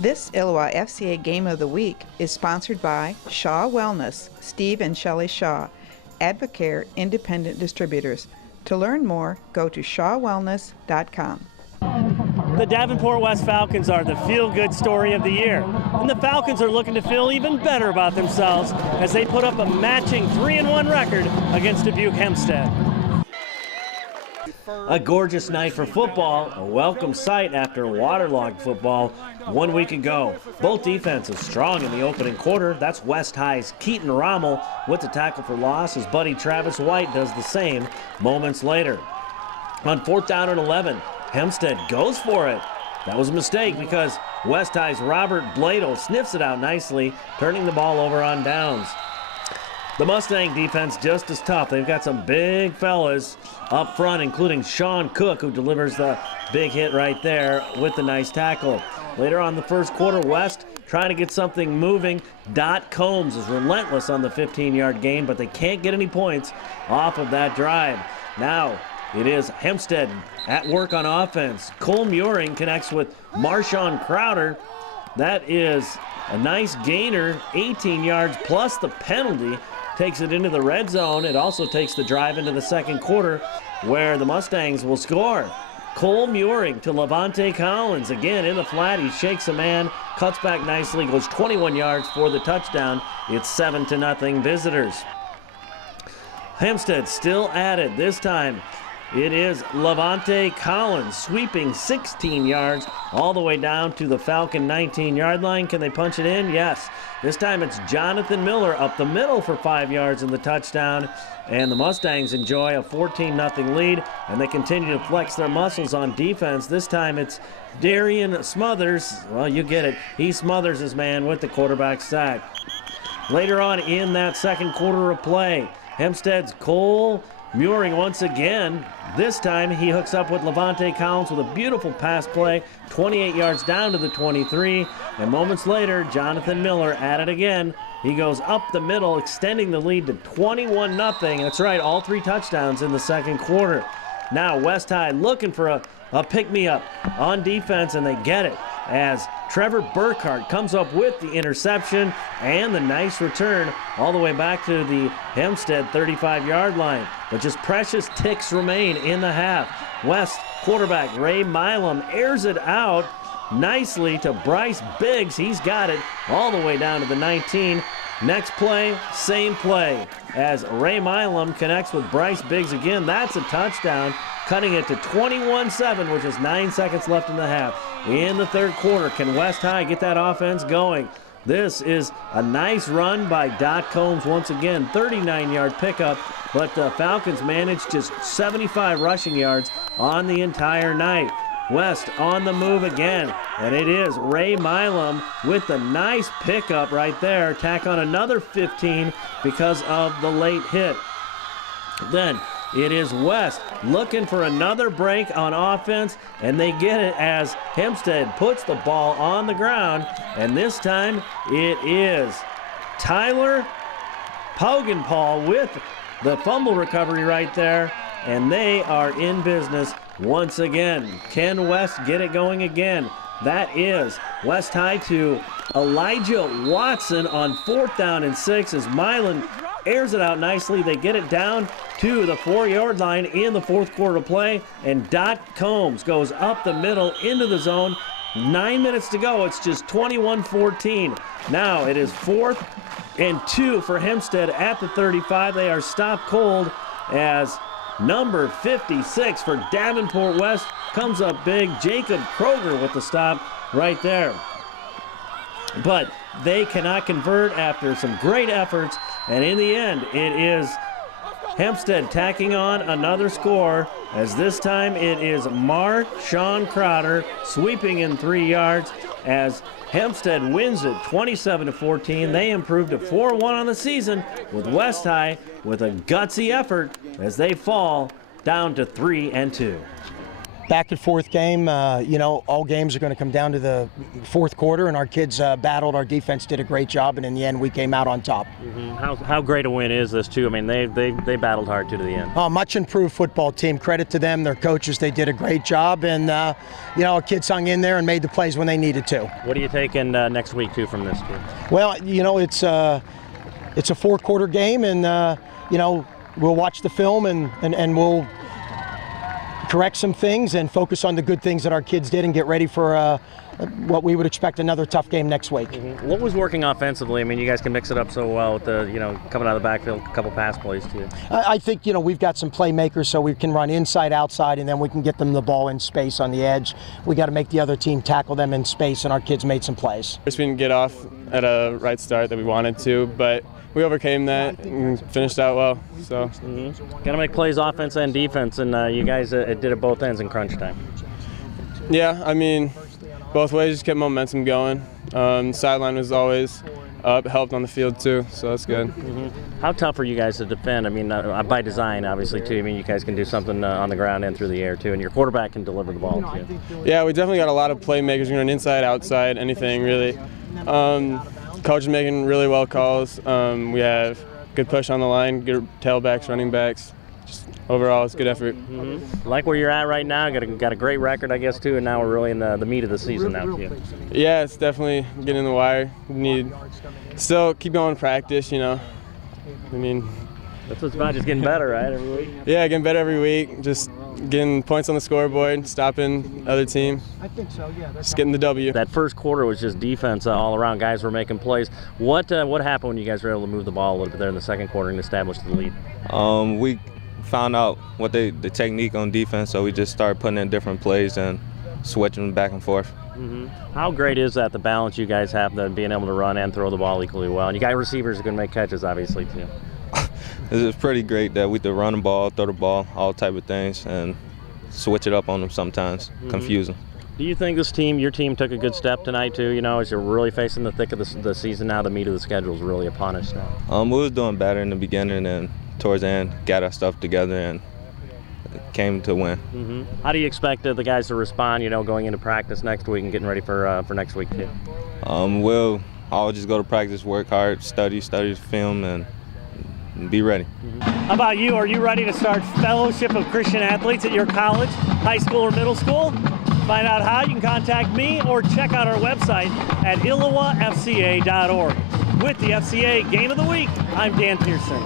This ILLOWA FCA Game of the Week is sponsored by Shaw Wellness, Steve and Shelley Shaw, Advocare Independent Distributors. To learn more, go to shawwellness.com. The Davenport West Falcons are the feel-good story of the year, and the Falcons are looking to feel even better about themselves as they put up a matching 3-1 record against Dubuque Hempstead. A gorgeous night for football, a welcome sight after waterlogged football 1 week ago. Both defenses strong in the opening quarter. That's West High's Keaton Rommel with the tackle for loss as buddy Travis White does the same moments later. On 4th down and 11, Hempstead goes for it. That was a mistake because West High's Robert Bladel sniffs it out nicely, turning the ball over on downs. The Mustang defense just as tough. They've got some big fellas up front, including Sean Cook, who delivers the big hit right there with the nice tackle. Later on in the first quarter, West trying to get something moving. Dot Combs is relentless on the 15-yard gain, but they can't get any points off of that drive. Now it is Hempstead at work on offense. Cole Muring connects with Marshawn Crowder. That is a nice gainer, 18 yards plus the penalty. Takes it into the red zone. It also takes the drive into the second quarter where the Mustangs will score. Cole Muring to Levante Collins. Again in the flat, he shakes a man, cuts back nicely, goes 21 yards for the touchdown. It's 7-0 visitors. Hempstead still at it. This time it is Levante Collins sweeping 16 yards all the way down to the Falcon 19-yard line. Can they punch it in? Yes. This time it's Jonathan Miller up the middle for 5 yards in the touchdown. And the Mustangs enjoy a 14-0 lead, and they continue to flex their muscles on defense. This time it's Darian Smothers. Well, you get it. He smothers his man with the quarterback sack. Later on in that second quarter of play, Hempstead's Cole Muring once again. This time he hooks up with Levante Collins with a beautiful pass play, 28 yards down to the 23. And moments later, Jonathan Miller at it again. He goes up the middle, extending the lead to 21-0. That's right, all 3 touchdowns in the second quarter. Now West High looking for a pick-me-up on defense, and they get it as Trevor Burkhart comes up with the interception and the nice return all the way back to the Hempstead 35-yard line. But just precious ticks remain in the half. West quarterback Ray Milam airs it out nicely to Bryce Biggs. He's got it all the way down to the 19. Next play, same play as Ray Milam connects with Bryce Biggs again. That's a touchdown, cutting it to 21-7 with just 9 seconds left in the half. In the third quarter, can West High get that offense going? This is a nice run by Dot Combs once again, 39-yard pickup, but the Falcons managed just 75 rushing yards on the entire night. West on the move again, and it is Ray Milam with the nice pickup right there. Tack on another 15 because of the late hit. Then it is West looking for another break on offense, and they get it as Hempstead puts the ball on the ground, and this time it is Tyler Pogenpaul with the fumble recovery right there, and they are in business once again. Can West get it going again? That is West High to Elijah Watson on 4th down and 6 as Milan airs it out nicely. They get it down to the 4-yard line in the fourth quarter of play, and Dot Combs goes up the middle into the zone. 9 minutes to go. It's just 21-14. Now it is 4th and 2 for Hempstead at the 35. They are stopped cold as number 56 for Davenport West comes up big. Jacob Kroger with the stop right there. But they cannot convert after some great efforts, and in the end, it is Hempstead tacking on another score, as this time it is Marshawn Crowder sweeping in 3 yards as Hempstead wins it 27-14. They improved to 4-1 on the season, with West High with a gutsy effort as they fall down to 3-2. back and forth game. You know, all games are going to come down to the fourth quarter, and our kids battled. Our defense did a great job, and in the end, we came out on top. How great a win is this, too? I mean, they battled hard, too, to the end. Much improved football team. Credit to them, their coaches. They did a great job, and, you know, our kids hung in there and made the plays when they needed to. What are you taking next week, too, from this team? Well, you know, it's a four-quarter game, and, you know, we'll watch the film and we'll correct some things and focus on the good things that our kids did and get ready for what we would expect another tough game next week. What was working offensively? I mean, you guys can mix it up so well with the, you know, coming out of the backfield, a couple pass plays too. I think, you know, we've got some playmakers, so we can run inside, outside, and then we can get them the ball in space on the edge. We got to make the other team tackle them in space, and our kids made some plays. First, we didn't get off at a right start that we wanted to, but we overcame that and finished out well. So, got to make plays offense and defense, and you guys did it both ends in crunch time. Yeah, I mean, both ways, just kept momentum going. Sideline was always up, helped on the field too, so that's good. How tough are you guys to defend? I mean, by design, obviously, too. I mean, you guys can do something on the ground and through the air, too, and your quarterback can deliver the ball, too. Yeah, we definitely got a lot of playmakers. We run inside, outside, anything, really. Coach is making really well calls. We have good push on the line, good tailbacks, running backs. Just overall, it's a good effort. Like where you're at right now, got a great record, I guess, too, and now we're really in the meat of the season now, too. Yeah, it's definitely getting in the wire. We need still keep going to practice, you know. I mean, that's what's about, just getting better, right, every week? Yeah, getting better every week. Just getting points on the scoreboard, stopping other team. I think so, yeah. Just getting the W. That first quarter was just defense all around. Guys were making plays. What happened when you guys were able to move the ball a little bit there in the second quarter and establish the lead? We found out what the technique on defense, so we just started putting in different plays and switching back and forth. How great is that, the balance you guys have, being able to run and throw the ball equally well? And you got receivers who can make catches, obviously, too. It's pretty great that we can run the ball, throw the ball, all type of things, and switch it up on them sometimes, confuse them. Do you think your team took a good step tonight, too? You know, as you're really facing the thick of the season now, the meat of the schedule is really upon us now. We was doing better in the beginning, and towards the end, got our stuff together and came to win. How do you expect the guys to respond, you know, going into practice next week and getting ready for next week, too? I'll just go to practice, work hard, study the film, and be ready. How about you? Are you ready to start Fellowship of Christian Athletes at your college, high school, or middle school? Find out how. You can contact me or check out our website at ILLOWAFCA.org. With the FCA Game of the Week, I'm Dan Pearson.